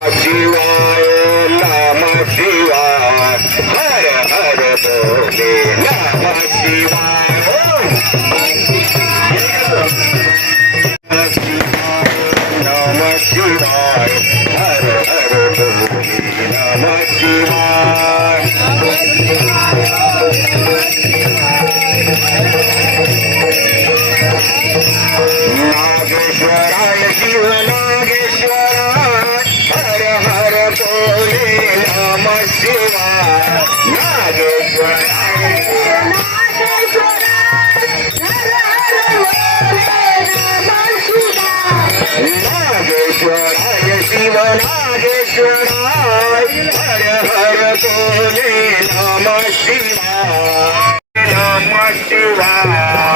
शिवाय नम शिवाय हर हर बोले नम शिवाय नम शिवाय हर हर बोले नम शिवाय नागेश्वराय शिव नागेश्वराय हर हर बोले नम शिवाय नागेश्वराय नागेश्वराय शिव नागेश्वराय हर हर बोले नम शिवाय नम शिवाय